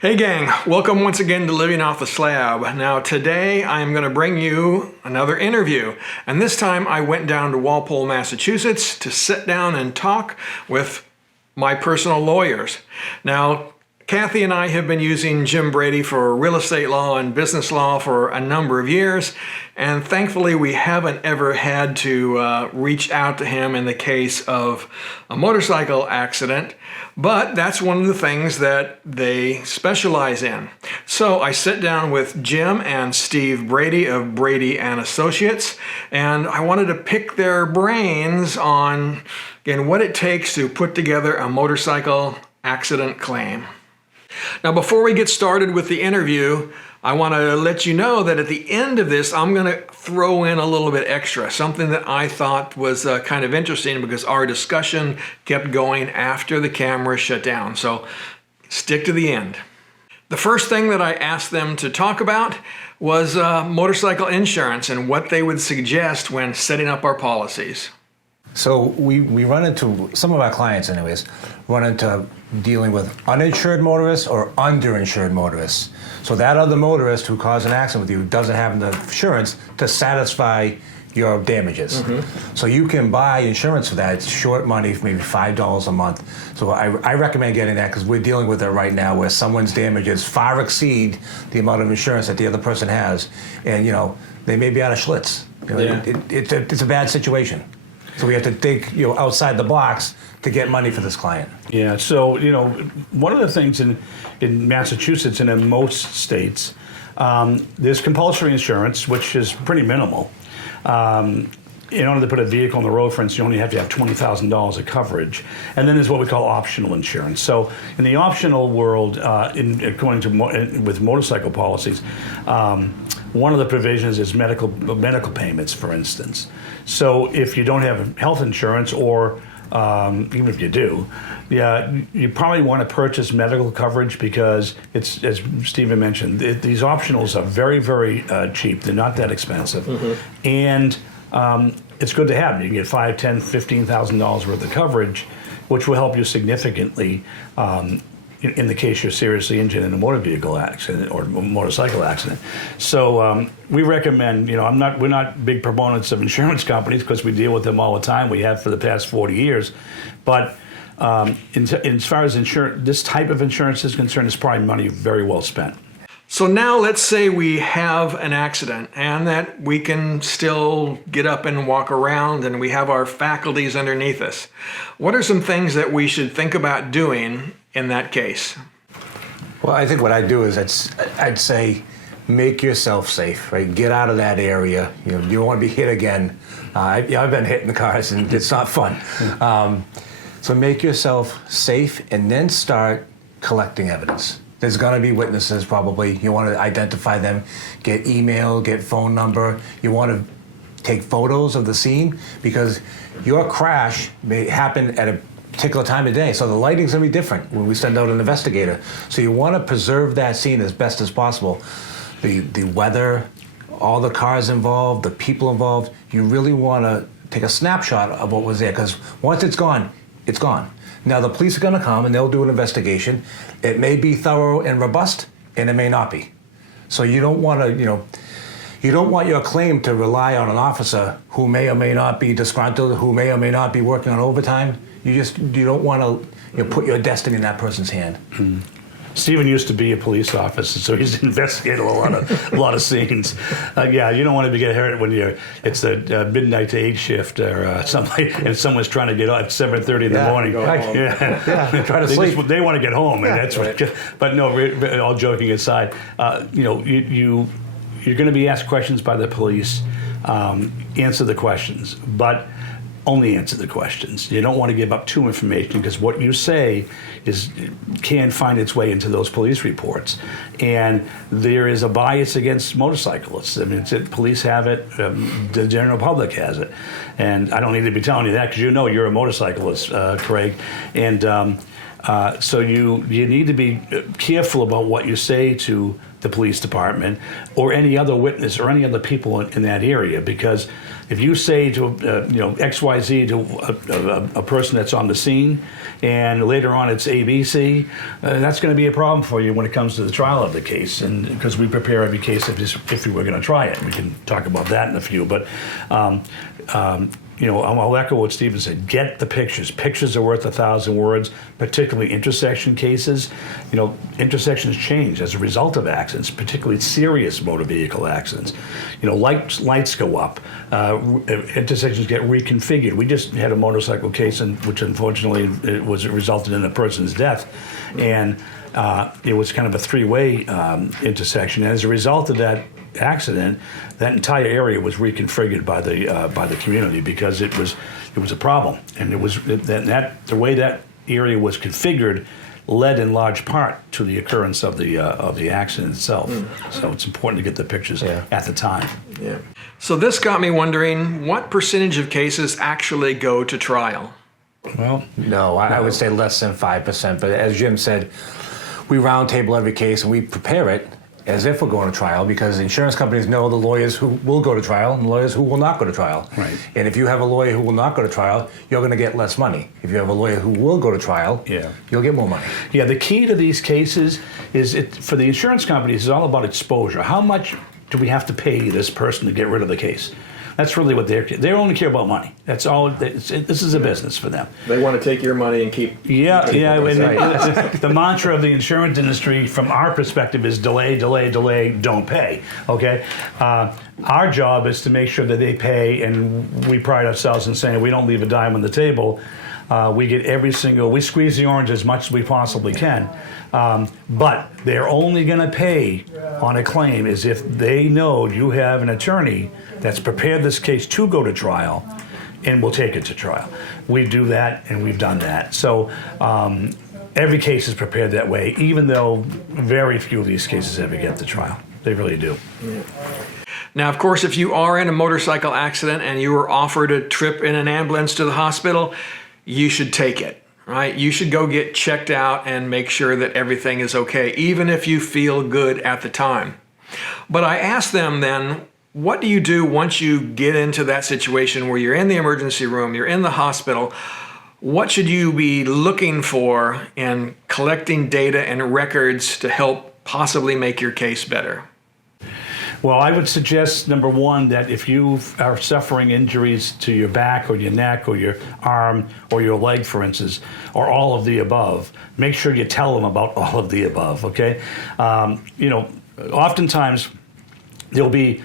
Hey gang, welcome once again to Living Off the Slab. Now today I am going to bring you another interview, and this time I went down to Walpole, Massachusetts to sit down and talk with my personal lawyers. Now Kathy and I have been using Jim Brady for real estate law and business law for a number of years, and thankfully we haven't ever had to reach out to him in the case of a motorcycle accident, but that's one of the things that they specialize in. So I sit down with Jim and Steve Brady of Brady and Associates, and I wanted to pick their brains on, again, what it takes to put together a motorcycle accident claim. Now, before we get started with the interview, I want to let you know that at the end of this, I'm going to throw in a little bit extra, something that I thought was kind of interesting because our discussion kept going after the camera shut down. So stick to the end. The first thing that I asked them to talk about was motorcycle insurance and what they would suggest when setting up our policies. So we run into, some of our clients anyways, run into dealing with uninsured motorists or underinsured motorists. So that other motorist who caused an accident with you doesn't have the insurance to satisfy your damages. So you can buy insurance for that. It's short money, maybe $5 a month. So I recommend getting that because we're dealing with it right now where someone's damages far exceed the amount of insurance that the other person has. And, you know, they may be out of Schlitz. You know, it's a bad situation. So we have to think, outside the box to get money for this client. Yeah, so, one of the things in Massachusetts and in most states, there's compulsory insurance, which is pretty minimal. In order to put a vehicle on the road, for instance, you only have to have $20,000 of coverage. And then there's what we call optional insurance. So in the optional world, with motorcycle policies, one of the provisions is medical payments, for instance. So if you don't have health insurance, or even if you do, you probably want to purchase medical coverage because it's, as Stephen mentioned, these optionals are very, very cheap. They're not that expensive. And it's good to have. You can get $5,000, $10,000, $15,000 worth of coverage, which will help you significantly in the case you're seriously injured in a motor vehicle accident or motorcycle accident. So we recommend, we're not big proponents of insurance companies because we deal with them all the time. We have for the past 40 years. But as far as this type of insurance is concerned, it's probably money very well spent. So now let's say we have an accident and that we can still get up and walk around and we have our faculties underneath us. What are some things that we should think about doing in that case? Well, I think what I'd do is I'd say make yourself safe, right? Get out of that area. You don't want to be hit again. I've been hit in the cars and it's not fun. So make yourself safe and then start collecting evidence. There's going to be witnesses probably. You want to identify them, get email, get phone number. You want to take photos of the scene because your crash may happen at a particular time of day. So the lighting's going to be different when we send out an investigator. So you want to preserve that scene as best as possible. The weather, all the cars involved, the people involved, you really want to take a snapshot of what was there because once it's gone, it's gone. Now, the police are going to come and they'll do an investigation. It may be thorough and robust, and it may not be. So you don't want to, you don't want your claim to rely on an officer who may or may not be disgruntled, who may or may not be working on overtime. You don't want to put your destiny in that person's hand. Stephen used to be a police officer, so he's investigated a lot of scenes. Yeah, you don't want to get hurt when it's the midnight to 8 shift or something, and someone's trying to get up at 7:30 in the morning. Try to sleep. They want to get home, and that's what. But no, all joking aside, you're going to be asked questions by the police. Answer the questions, but only answer the questions. You don't want to give up too information because what you say can find its way into those police reports. And there is a bias against motorcyclists. I mean, police have it, the general public has it. And I don't need to be telling you that because you're a motorcyclist, Craig. And so you need to be careful about what you say to the police department or any other witness or any other people in that area because if you say to XYZ to a person that's on the scene, and later on it's ABC, that's going to be a problem for you when it comes to the trial of the case, and because we prepare every case if we were going to try it. We can talk about that in a few, but. I'll echo what Stephen said. Get the pictures. Pictures are worth 1,000 words, particularly intersection cases. Intersections change as a result of accidents, particularly serious motor vehicle accidents. Lights go up. Intersections get reconfigured. We just had a motorcycle case which unfortunately resulted in a person's death. And it was kind of a three-way intersection. And as a result of that accident, that entire area was reconfigured by the community because it was a problem, and the way that area was configured led in large part to the occurrence of the accident itself. So it's important to get the pictures at the time. Yeah. So this got me wondering, what percentage of cases actually go to trial? Well, No, I would say less than 5%. But as Jim said, we roundtable every case and we prepare it as if we're going to trial, because insurance companies know the lawyers who will go to trial and lawyers who will not go to trial. Right. And if you have a lawyer who will not go to trial, you're going to get less money. If you have a lawyer who will go to trial, you'll get more money. Yeah, the key to these cases is for the insurance companies is all about exposure. How much do we have to pay this person to get rid of the case? That's really what they only care about money. That's all. This is a business for them. They want to take your money and keep. The mantra of the insurance industry, from our perspective, is delay, delay, delay. Don't pay. Okay. Our job is to make sure that they pay, and we pride ourselves in saying we don't leave a dime on the table. We get we squeeze the orange as much as we possibly can. But they're only going to pay on a claim is if they know you have an attorney that's prepared this case to go to trial and will take it to trial. We do that, and we've done that. So every case is prepared that way, even though very few of these cases ever get to trial. They really do. Yeah. Now, of course, if you are in a motorcycle accident and you were offered a trip in an ambulance to the hospital, you should take it. Right? You should go get checked out and make sure that everything is okay, even if you feel good at the time. But I asked them then, what do you do once you get into that situation where you're in the emergency room, you're in the hospital? What should you be looking for in collecting data and records to help possibly make your case better? Well, I would suggest, number one, that if you are suffering injuries to your back or your neck or your arm or your leg, for instance, or all of the above, make sure you tell them about all of the above, okay? Oftentimes there'll be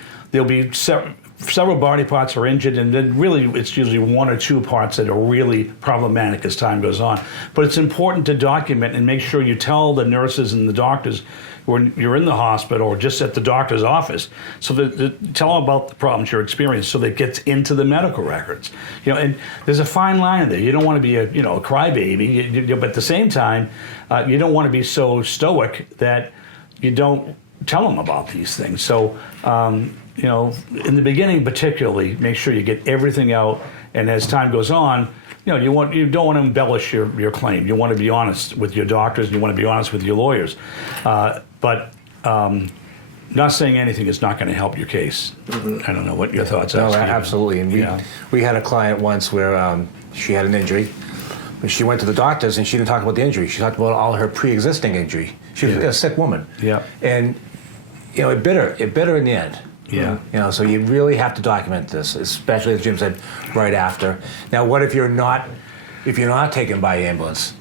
several body parts are injured, and then really it's usually one or two parts that are really problematic as time goes on. But it's important to document and make sure you tell the nurses and the doctors when you're in the hospital or just at the doctor's office, so that tell them about the problems you're experiencing, so that it gets into the medical records. And there's a fine line in there. You don't want to be a crybaby, but at the same time, you don't want to be so stoic that you don't tell them about these things. So, in the beginning particularly, make sure you get everything out, and as time goes on, you don't want to embellish your claim. You want to be honest with your doctors, and you want to be honest with your lawyers. But not saying anything is not going to help your case. I don't know what your thoughts are. No, Stephen. absolutely. And we had a client once where she had an injury. But she went to the doctors and she didn't talk about the injury. She talked about all her pre-existing injury. She was a sick woman. Yeah. And it bit her in the end. Yeah. So you really have to document this, especially as Jim said, right after. Now, what if you're not taken by ambulance?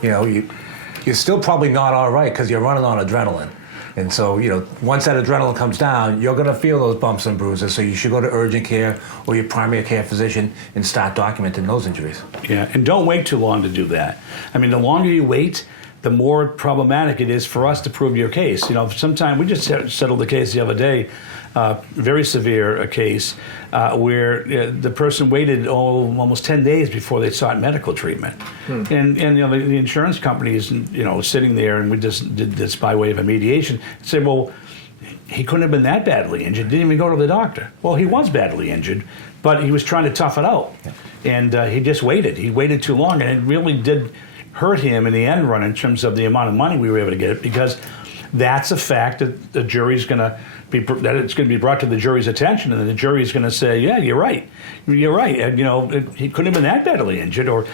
You're still probably not all right because you're running on adrenaline. And so, once that adrenaline comes down, you're going to feel those bumps and bruises. So you should go to urgent care or your primary care physician and start documenting those injuries. Yeah, and don't wait too long to do that. I mean, the longer you wait, the more problematic it is for us to prove your case. Sometimes we just settled the case the other day, very severe case where the person waited almost 10 days before they sought medical treatment. And the insurance company is sitting there, and we just did this by way of a mediation, say, well, he couldn't have been that badly injured, didn't even go to the doctor. Well, he was badly injured, but he was trying to tough it out. And he just waited. He waited too long, and it really did hurt him in the end run in terms of the amount of money we were able to get, because that's a fact that the jury's going to be, that it's going to be brought to the jury's attention, and then the jury's going to say, yeah, you're right, and he couldn't have been that badly injured, or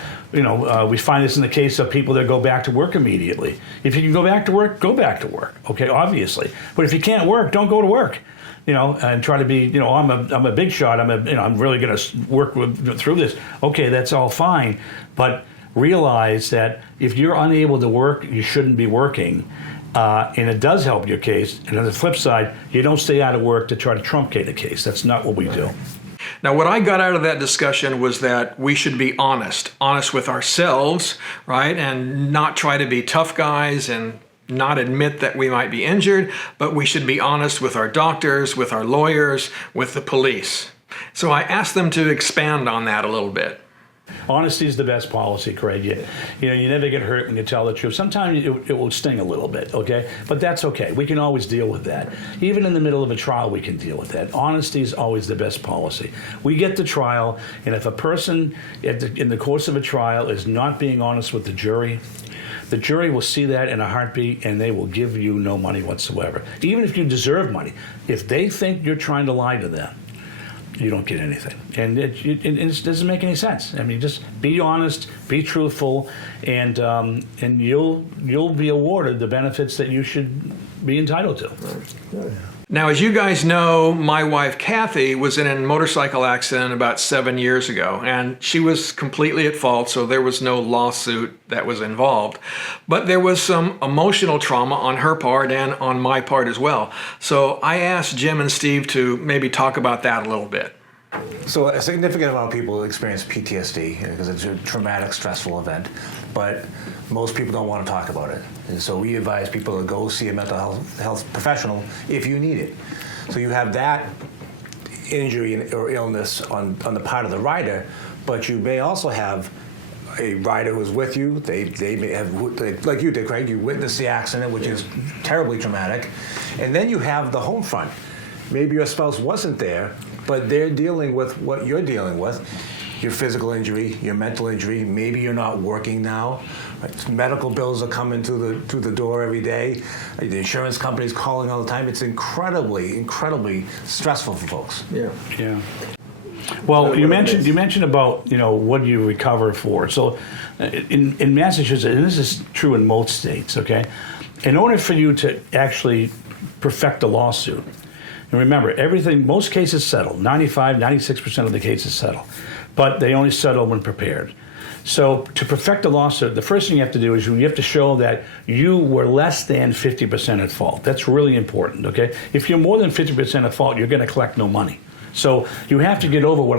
we find this in the case of people that go back to work immediately. If you can go back to work, go back to work, okay, obviously, but if you can't work, don't go to work. And try to be, I'm a big shot. I'm really going to work through this. Okay, that's all fine, but realize that if you're unable to work, you shouldn't be working, and it does help your case. And on the flip side, you don't stay out of work to try to truncate a case. That's not what we do. Now, what I got out of that discussion was that we should be honest with ourselves, right, and not try to be tough guys and not admit that we might be injured, but we should be honest with our doctors, with our lawyers, with the police. So I asked them to expand on that a little bit. Honesty is the best policy, Craig. You never get hurt when you tell the truth. Sometimes it will sting a little bit, okay? But that's okay. We can always deal with that. Even in the middle of a trial, we can deal with that. Honesty is always the best policy. We get to trial, and if a person in the course of a trial is not being honest with the jury will see that in a heartbeat, and they will give you no money whatsoever. Even if you deserve money. If they think you're trying to lie to them, you don't get anything. And it doesn't make any sense. I mean, just be honest, be truthful, and you'll be awarded the benefits that you should be entitled to. Now, as you guys know, my wife Kathy was in a motorcycle accident about 7 years ago, and she was completely at fault, so there was no lawsuit that was involved. But there was some emotional trauma on her part and on my part as well. So I asked Jim and Steve to maybe talk about that a little bit. So a significant amount of people experience PTSD because it's a traumatic, stressful event, but most people don't want to talk about it. And so we advise people to go see a mental health professional if you need it. So you have that injury or illness on the part of the rider, but you may also have a rider who's with you. They may have, like you did, Craig, you witnessed the accident, which is terribly traumatic. And then you have the home front. Maybe your spouse wasn't there, but they're dealing with what you're dealing with, your physical injury, your mental injury. Maybe you're not working now. Right? Medical bills are coming to the door every day. The insurance company's calling all the time. It's incredibly stressful for folks. Yeah. Well, you mentioned about what do you recover for. So in Massachusetts, and this is true in most states, okay, in order for you to actually perfect a lawsuit, and remember, most cases settle. 96% of the cases settle. But they only settle when prepared. So to perfect a lawsuit, the first thing you have to do is you have to show that you were less than 50% at fault. That's really important, okay? If you're more than 50% at fault, you're going to collect no money. So you have to get over what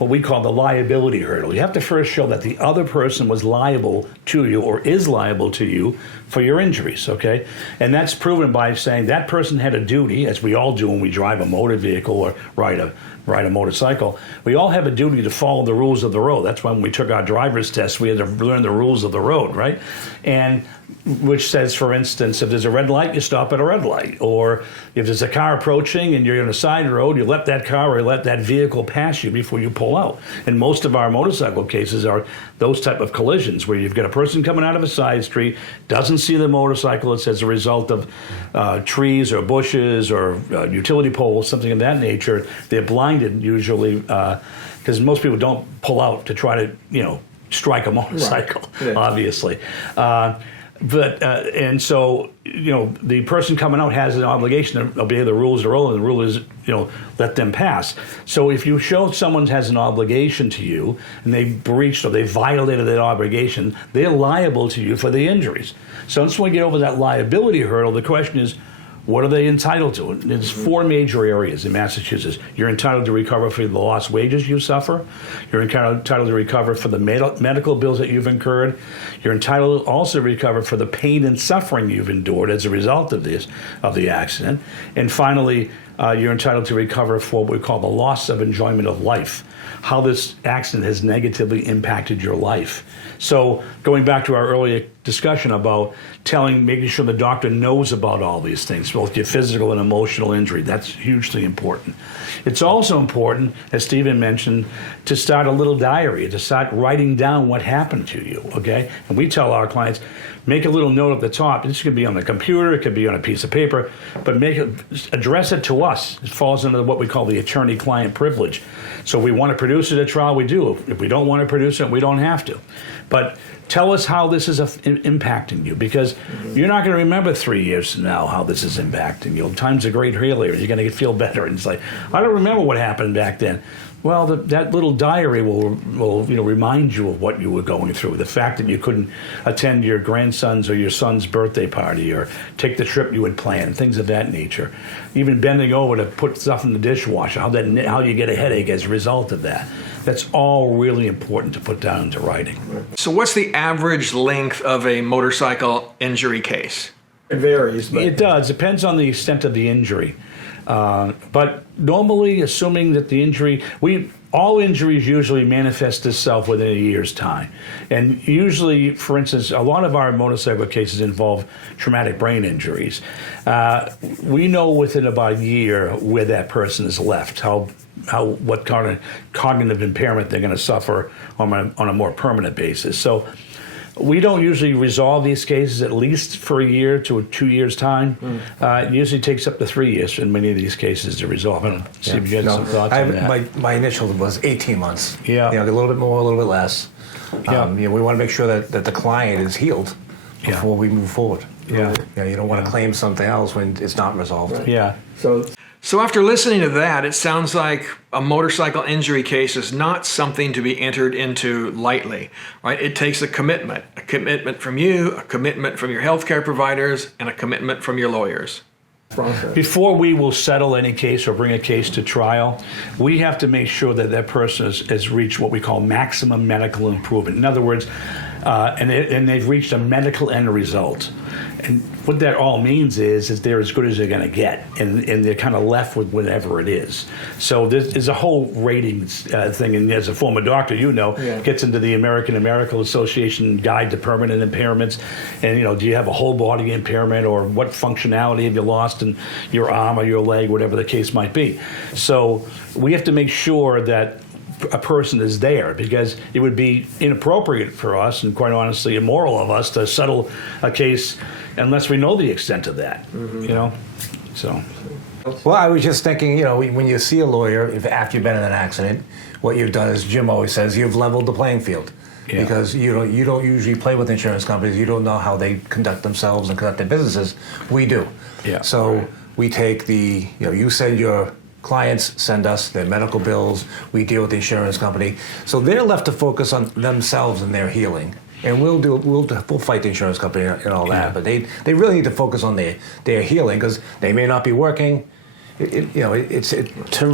we call the liability hurdle. You have to first show that the other person was liable to you or is liable to you for your injuries, okay? And that's proven by saying that person had a duty, as we all do when we drive a motor vehicle or ride a motorcycle. We all have a duty to follow the rules of the road. That's when we took our driver's test, we had to learn the rules of the road, right? And which says, for instance, if there's a red light, you stop at a red light. Or if there's a car approaching and you're on a side road, you let that car or let that vehicle pass you before you pull out. And most of our motorcycle cases are those type of collisions where you've got a person coming out of a side street, doesn't see the motorcycle, it's as a result of trees or bushes or utility poles, something of that nature. They're blinded usually because most people don't pull out to try to, strike a motorcycle, right. Yeah. Obviously. And so, the person coming out has an obligation to obey the rules of the road, and the rule is, let them pass. So if you show someone has an obligation to you, and they breached or they violated that obligation, they're liable to you for the injuries. So once we get over that liability hurdle, the question is, what are they entitled to? There's four major areas in Massachusetts. You're entitled to recover for the lost wages you suffer. You're entitled to recover for the medical bills that you've incurred. You're entitled also to recover for the pain and suffering you've endured as a result of the accident. And finally, you're entitled to recover for what we call the loss of enjoyment of life, how this accident has negatively impacted your life. So going back to our earlier discussion about making sure the doctor knows about all these things, both your physical and emotional injury, that's hugely important. It's also important, as Stephen mentioned, to start a little diary, to start writing down what happened to you, okay? And we tell our clients, make a little note at the top. This could be on the computer, it could be on a piece of paper, but address it to us. It falls under what we call the attorney-client privilege. So if we want to produce it at trial, we do. If we don't want to produce it, we don't have to. But tell us how this is impacting you, because you're not going to remember 3 years from now how this is impacting you. Time's a great healer. You're going to feel better. And it's like, I don't remember what happened back then. Well, that little diary will remind you of what you were going through. The fact that you couldn't attend your grandson's or your son's birthday party or take the trip you had planned, things of that nature. Even bending over to put stuff in the dishwasher, how you get a headache as a result of that. That's all really important to put down into writing. So what's the average length of a motorcycle injury case? It varies. But It does. Depends on the extent of the injury. But normally, assuming that the injury, all injuries usually manifest itself within a year's time. And usually, for instance, a lot of our motorcycle cases involve traumatic brain injuries. We know within about a year where that person is left, what kind of cognitive impairment they're going to suffer on a more permanent basis. So we don't usually resolve these cases at least for a year to 2 years' time. It usually takes up to 3 years in many of these cases to resolve. I don't see if you had some thoughts on that. My initial was 18 months. Yeah. A little bit more, a little bit less. Yeah. We want to make sure that the client is healed before we move forward. Yeah. You don't want to claim something else when it's not resolved. Right. Yeah. So after listening to that, it sounds like a motorcycle injury case is not something to be entered into lightly, right? It takes a commitment from you, a commitment from your healthcare providers, and a commitment from your lawyers. Before we will settle any case or bring a case to trial, we have to make sure that that person has reached what we call maximum medical improvement. In other words, and they've reached a medical end result. And what that all means is they're as good as they're going to get, and they're kind of left with whatever it is. So there's a whole ratings thing, and as a former doctor, gets into the American Medical Association Guide to Permanent Impairments, and do you have a whole body impairment, or what functionality have you lost in your arm or your leg, whatever the case might be. So we have to make sure that a person is there, because it would be inappropriate for us, and quite honestly immoral of us, to settle a case unless we know the extent of that. So. Well, I was just thinking, when you see a lawyer, after you've been in an accident, what you've done, as Jim always says, you've leveled the playing field. Yeah. Because you don't usually play with insurance companies. You don't know how they conduct themselves and conduct their businesses. We do. Yeah. So we take you send your clients send us their medical bills. We deal with the insurance company. So they're left to focus on themselves and their healing. And we'll fight the insurance company and all that. But they really need to focus on their healing, because they may not be working. It's a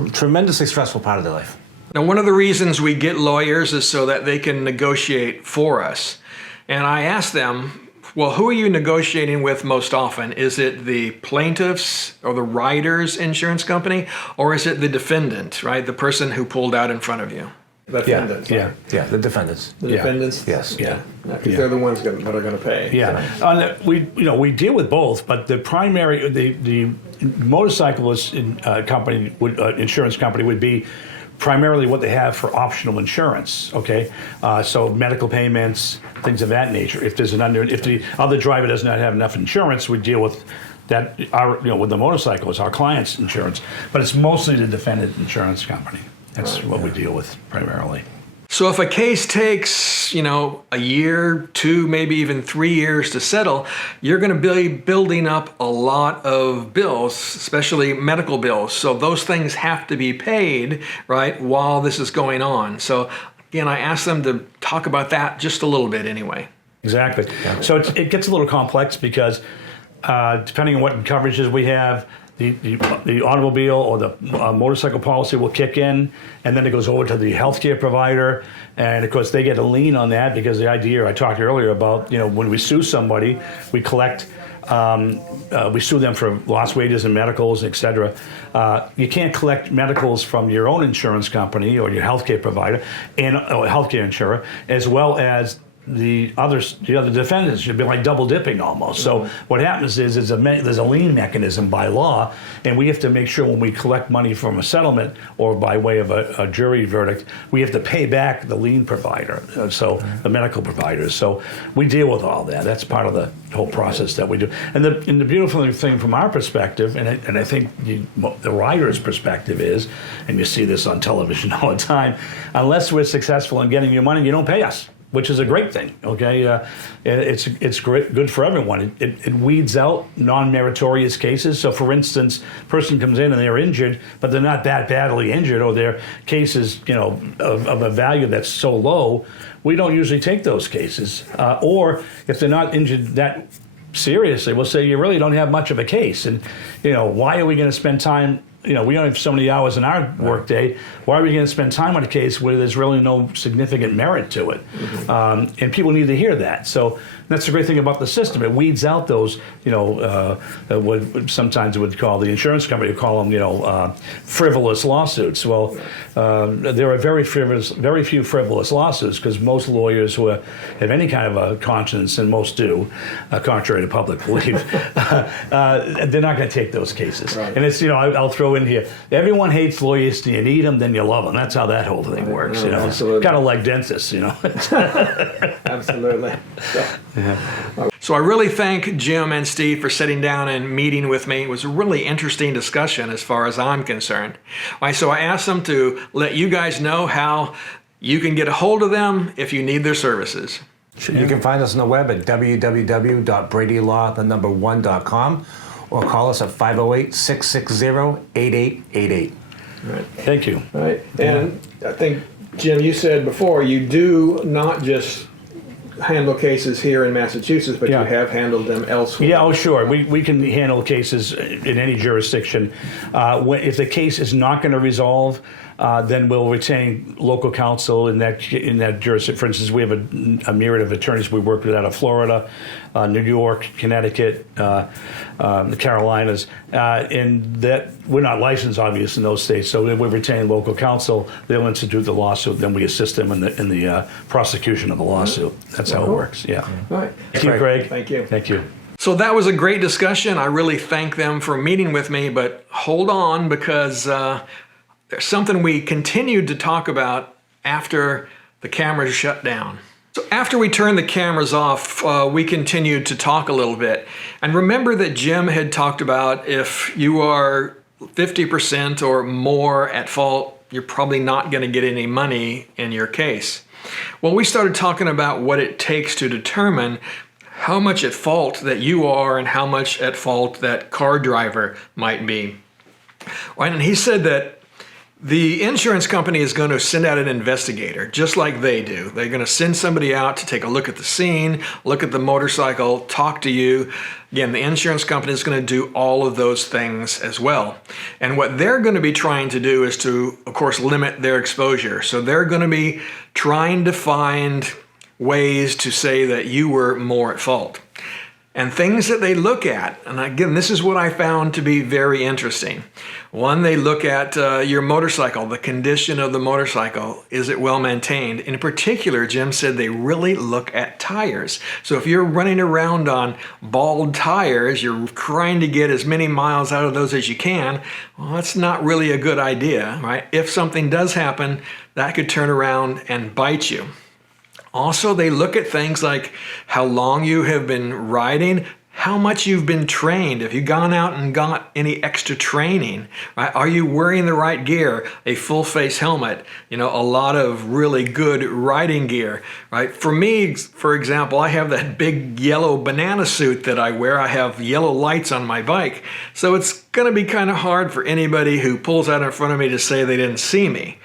tremendously stressful part of their life. Now, one of the reasons we get lawyers is so that they can negotiate for us. And I asked them, well, who are you negotiating with most often? Is it the plaintiff's or the rider's insurance company, or is it the defendant, right? The person who pulled out in front of you? The defendants. Yeah, the defendants. The defendants? Yes. Yeah. Because they're the ones that are going to pay. Yeah. We deal with both, but the primary, the motorcyclist company, insurance company would be primarily what they have for optional insurance, okay? So medical payments, things of that nature. If the other driver does not have enough insurance, we deal with that, with the motorcyclist, our client's insurance. But it's mostly the defendant insurance company. That's what we deal with primarily. So if a case takes, a year, 2, maybe even 3 years to settle, you're going to be building up a lot of bills, especially medical bills. So those things have to be paid, right, while this is going on. So again, I asked them to talk about that just a little bit anyway. Exactly. So it gets a little complex, because depending on what coverages we have, the automobile or the motorcycle policy will kick in, and then it goes over to the healthcare provider, and of course they get a lien on that, because the idea I talked earlier about, when we sue somebody, we collect, we sue them for lost wages and medicals, etc. You can't collect medicals from your own insurance company or your healthcare provider or healthcare insurer, as well as the other defendants should be like double dipping almost. So what happens is there's a lien mechanism by law, and we have to make sure when we collect money from a settlement or by way of a jury verdict, we have to pay back the lien provider, so the medical providers. So we deal with all that. That's part of the whole process that we do. And the beautiful thing from our perspective, and I think the rider's perspective is, and you see this on television all the time, unless we're successful in getting your money, you don't pay us, which is a great thing. Okay, it's great, good for everyone. It weeds out non-meritorious cases. So, for instance, a person comes in and they're injured, but they're not that badly injured, or their case is of a value that's so low, we don't usually take those cases. Or if they're not injured that seriously, we'll say you really don't have much of a case, and why are we going to spend time? We only have so many hours in our workday. Why are we going to spend time on a case where there's really no significant merit to it? And people need to hear that. So that's the great thing about the system. It weeds out those, what sometimes would call the insurance company would call them, frivolous lawsuits. Well, there are very few frivolous lawsuits, because most lawyers who have any kind of a conscience, and most do, contrary to public belief, they're not going to take those cases. Right. And it's, I'll throw in here, everyone hates lawyers. Do you need them? Then you love them. That's how that whole thing works. Absolutely. Kind of like dentists. Absolutely. So I really thank Jim and Steve for sitting down and meeting with me. It was a really interesting discussion as far as I'm concerned. So I asked them to let you guys know how you can get a hold of them if you need their services. You can find us on the web at www.bradylaw1.com, or call us at 508-660-8888. Right. Thank you. Right. And I think, Jim, you said before, you do not just handle cases here in Massachusetts, but Yeah. you have handled them elsewhere. Yeah, oh, sure. We can handle cases in any jurisdiction. If the case is not going to resolve, then we'll retain local counsel in that jurisdiction. For instance, we have a myriad of attorneys we work with out of Florida, New York, Connecticut, the Carolinas, and that we're not licensed, obviously, in those states. So we retain local counsel. They'll institute the lawsuit. Then we assist them in the prosecution of the lawsuit. That's how it works. Yeah. All right. Thank you, Craig. Thank you. Thank you. So that was a great discussion. I really thank them for meeting with me, but hold on, because there's something we continued to talk about after the cameras shut down. So after we turned the cameras off, we continued to talk a little bit. And remember that Jim had talked about if you are 50% or more at fault, you're probably not going to get any money in your case. Well, we started talking about what it takes to determine how much at fault that you are and how much at fault that car driver might be. Right, and he said that the insurance company is going to send out an investigator, just like they do. They're going to send somebody out to take a look at the scene, look at the motorcycle, talk to you. Again, the insurance company is going to do all of those things as well. And what they're going to be trying to do is to, of course, limit their exposure. So they're going to be trying to find ways to say that you were more at fault. And things that they look at, and again, this is what I found to be very interesting. One, they look at your motorcycle, the condition of the motorcycle. Is it well maintained? In particular, Jim said they really look at tires. So if you're running around on bald tires, you're trying to get as many miles out of those as you can, well, that's not really a good idea, right? If something does happen, that could turn around and bite you. Also, they look at things like how long you have been riding, how much you've been trained. Have you gone out and got any extra training? Right? Are you wearing the right gear? A full face helmet, a lot of really good riding gear, right? For me, for example, I have that big yellow banana suit that I wear. I have yellow lights on my bike. So it's going to be kind of hard for anybody who pulls out in front of me to say they didn't see me.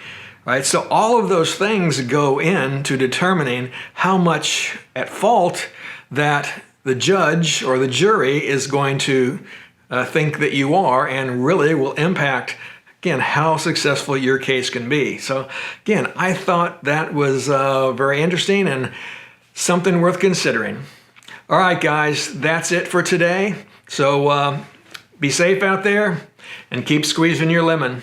Right, so all of those things go into determining how much at fault that the judge or the jury is going to think that you are, and really will impact, again, how successful your case can be. So again, I thought that was very interesting and something worth considering. All right, guys, that's it for today. So be safe out there and keep squeezing your lemon.